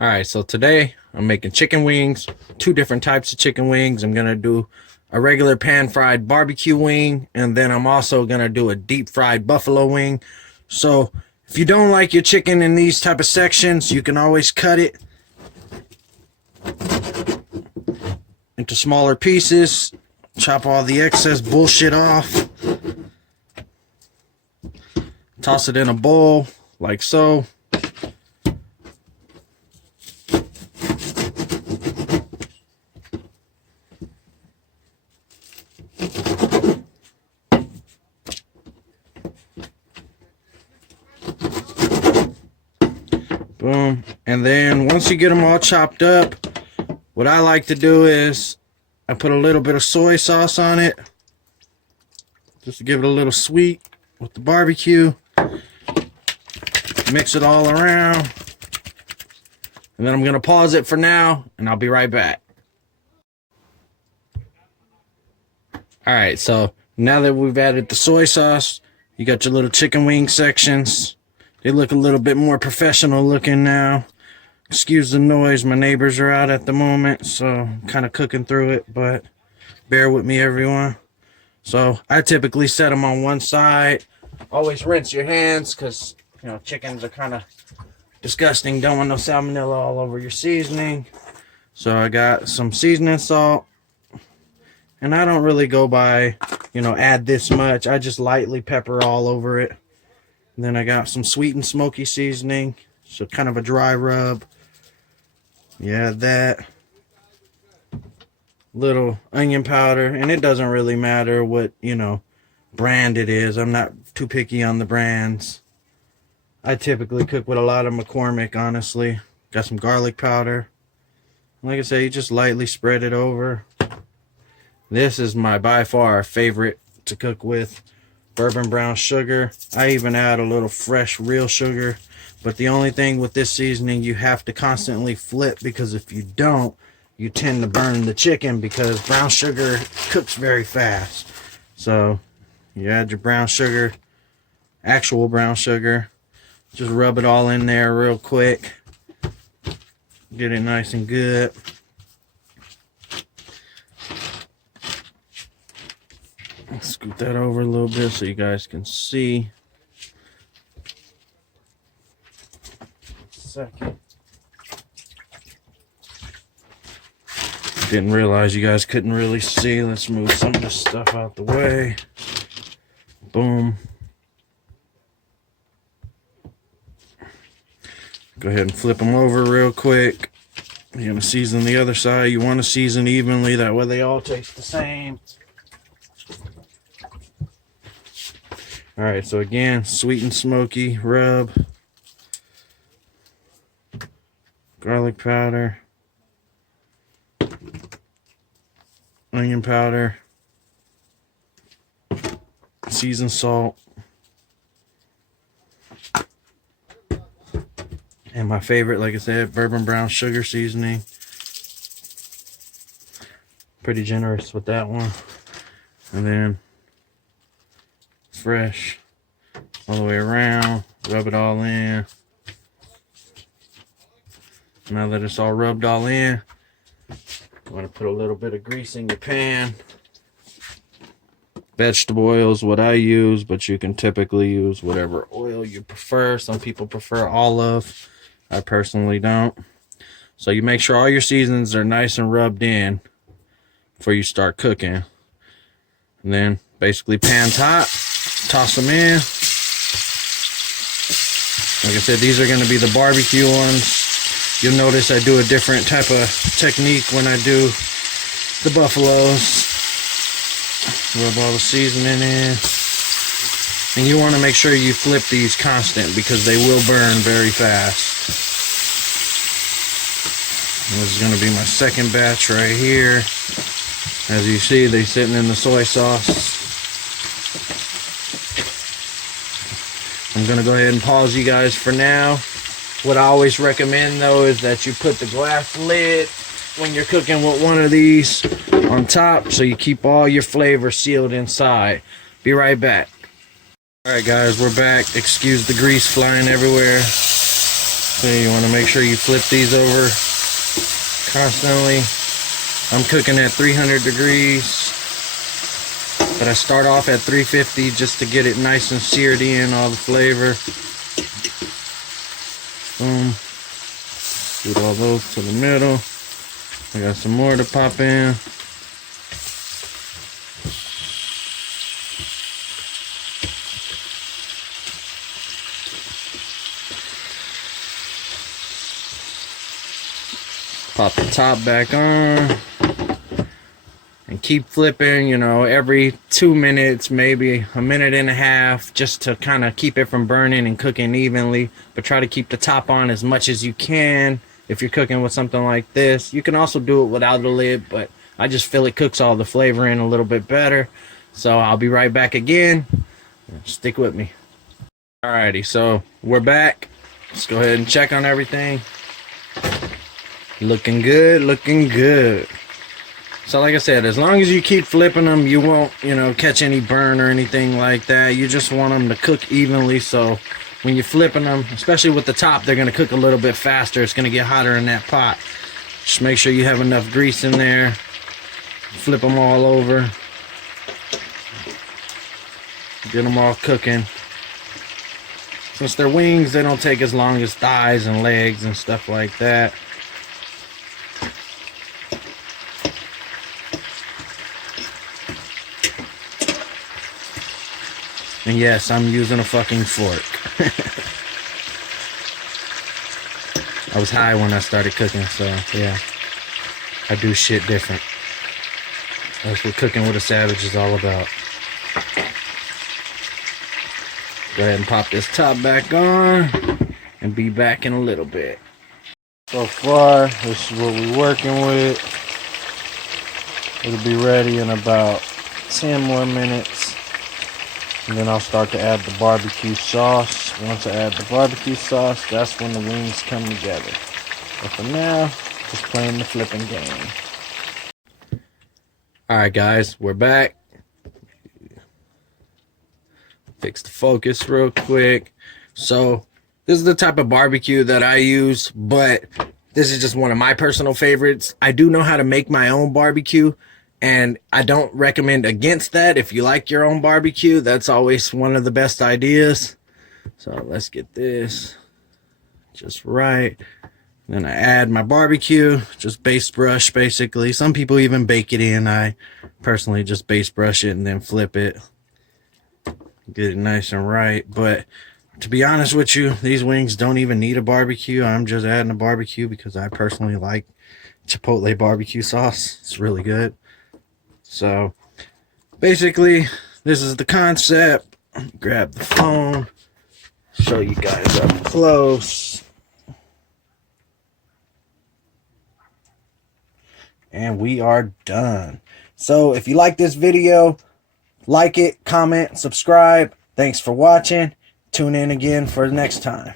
Alright, so today I'm making chicken wings, two different types of chicken wings. I'm gonna do a regular pan fried barbecue wing, and then I'm also gonna do a deep fried buffalo wing. So if you don't like your chicken in these type of sections, you can always cut it into smaller pieces, chop all the excess bullshit off, toss it in a bowl like so. Boom. And then once you get them all chopped up, what I like to do is I put a little bit of soy sauce on it just to give it a little sweet with the barbecue. Mix it all around. And then I'm going to pause it for now, and I'll be right back. Alright, so now that we've added the soy sauce, you got your little chicken wing sections. They look a little bit more professional looking now. Excuse the noise, my neighbors are out at the moment, so I'm kind of cooking through it, but bear with me, everyone. So I typically set them on one side. Always rinse your hands because, you know, chickens are kind of disgusting. Don't want no salmonella all over your seasoning. So I got some seasoning salt. And I don't really go by, you know, add this much. I just lightly pepper all over it. And then I got some sweet and smoky seasoning. So kind of a dry rub. You add that. Little onion powder. And it doesn't really matter what, you know, brand it is. I'm not too picky on the brands. I typically cook with a lot of McCormick, honestly. Got some garlic powder. Like I say, you just lightly spread it over. This is my by far favorite to cook with. Bourbon brown sugar. I even add a little fresh real sugar. But the only thing with this seasoning, you have to constantly flip, because if you don't, you tend to burn the chicken because brown sugar cooks very fast. So you add your brown sugar, actual brown sugar. Just rub it all in there real quick. Get it nice and good. Scoot that over a little bit so you guys can see. Second. Didn't realize you guys couldn't really see. Let's move some of this stuff out the way. Boom. Go ahead and flip them over real quick. You're going to season the other side. You want to season evenly, that way they all taste the same. Alright, so again, sweet and smoky rub. Garlic powder. Onion powder. Seasoned salt. And my favorite, like I said, bourbon brown sugar seasoning. Pretty generous with that one. And then fresh all the way around. Rub it all in. Now that it's all rubbed all in, I'm going to put a little bit of grease in your pan. Vegetable oil is what I use, but you can typically use whatever oil you prefer. Some people prefer olive. I personally don't. So you make sure all your seasonings are nice and rubbed in before you start cooking. And then basically pan's hot. Toss them in. Like I said, these are going to be the barbecue ones. You'll notice I do a different type of technique when I do the buffaloes. Rub all the seasoning in. And you want to make sure you flip these constant because they will burn very fast. And this is going to be my second batch right here. As you see, they're sitting in the soy sauce. I'm going to go ahead and pause you guys for now. What I always recommend, though, is that you put the glass lid when you're cooking with one of these on top, so you keep all your flavor sealed inside. Be right back. Alright guys, we're back. Excuse the grease flying everywhere. So you want to make sure you flip these over constantly. I'm cooking at 300 degrees, but I start off at 350 just to get it nice and seared in, all the flavor. Boom. Put all those to the middle. I got some more to pop in. Pop the top back on and keep flipping, you know, every 2 minutes, maybe a minute and a half, just to kind of keep it from burning and cooking evenly. But try to keep the top on as much as you can if you're cooking with something like this. You can also do it without the lid, but I just feel it cooks all the flavor in a little bit better. So I'll be right back again. Stick with me. Alrighty, so we're back. Let's go ahead and check on everything. Looking good, looking good. So like I said, as long as you keep flipping them, you won't, you know, catch any burn or anything like that. You just want them to cook evenly, so when you're flipping them, especially with the top, they're going to cook a little bit faster. It's going to get hotter in that pot. Just make sure you have enough grease in there. Flip them all over. Get them all cooking. Since they're wings, they don't take as long as thighs and legs and stuff like that. And yes, I'm using a fucking fork. I was high when I started cooking, so yeah. I do shit different. That's what cooking with a savage is all about. Go ahead and pop this top back on and be back in a little bit. So far, this is what we're working with. It'll be ready in about 10 more minutes. And then I'll start to add the barbecue sauce. Once I add the barbecue sauce, that's when the wings come together. But for now, just playing the flipping game. Alright guys, we're back. Fix the focus real quick. So, this is the type of barbecue that I use, but this is just one of my personal favorites. I do know how to make my own barbecue, and I don't recommend against that. If you like your own barbecue, that's always one of the best ideas. So let's get this just right. Then I add my barbecue, just base brush basically. Some people even bake it in. I personally just base brush it and then flip it. Get it nice and right. But to be honest with you, these wings don't even need a barbecue. I'm just adding a barbecue because I personally like Chipotle barbecue sauce. It's really good. So basically, this is the concept. Grab the phone, show you guys up close. And we are done. So if you like this video, like it, comment, subscribe. Thanks for watching. Tune in again for next time.